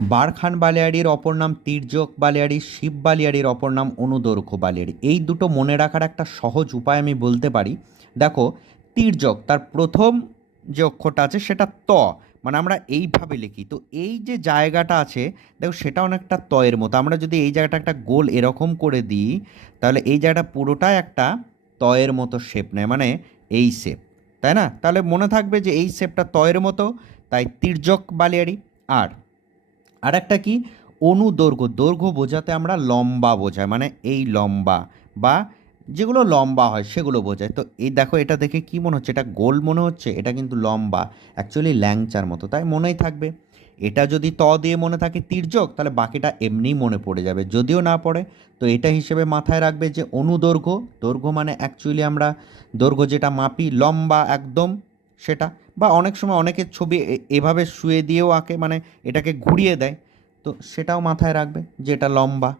Barchan বালিয়াড়ির অপর নাম তির্যক বালিয়াড়ি, শিব বালিয়াড়ির অপর নাম অনুদৈর্ঘ্য বালিয়াড়ি। এই দুটো মনে রাখার একটা সহজ উপায় আমি বলতে পারি। দেখো, তীর্যক তার প্রথম যে অক্ষরটা আছে সেটা ত মানে আমরা এইভাবে লিখি। তো এই যে জায়গাটা আছে, দেখো সেটা অনেকটা তয়ের মতো। আমরা যদি এই জায়গাটা একটা গোল এরকম করে দিই, তাহলে এই জায়গাটা পুরোটাই একটা তয়ের মতো শেপ নেয় মানে এই শেপ তাই না? তাহলে মনে থাকবে যে এই শেপটা তয়ের মতো, তাই তির্যক বালিয়াড়ি আর আর একটা কি? অনুদৈর্ঘ্য। দৈর্ঘ্য বোঝাতে আমরা লম্বা বোঝাই মানে এই লম্বা বা যেগুলো লম্বা হয় সেগুলো বোঝায় তো এই দেখো, এটা দেখে কি মনে হচ্ছে? এটা গোল মনে হচ্ছে? এটা কিন্তু লম্বা অ্যাকচুয়ালি ল্যাংচার মতো, তাই মনেই থাকবে। এটা যদি ত দিয়ে মনে থাকে তির্যক, তাহলে বাকিটা এমনিই মনে পড়ে যাবে, যদিও না পড়ে। তো এটা হিসেবে মাথায় রাখবে যে অনুদৈর্ঘ্য, দৈর্ঘ্য মানে অ্যাকচুয়ালি আমরা দৈর্ঘ্য যেটা মাপি, লম্বা একদম সেটা। বা অনেক সময় অনেকের ছবি এভাবে শুয়ে দিয়েও আঁকে মানে এটাকে ঘুরিয়ে দেয়, তো সেটাও মাথায় রাখবে যে এটা লম্বা।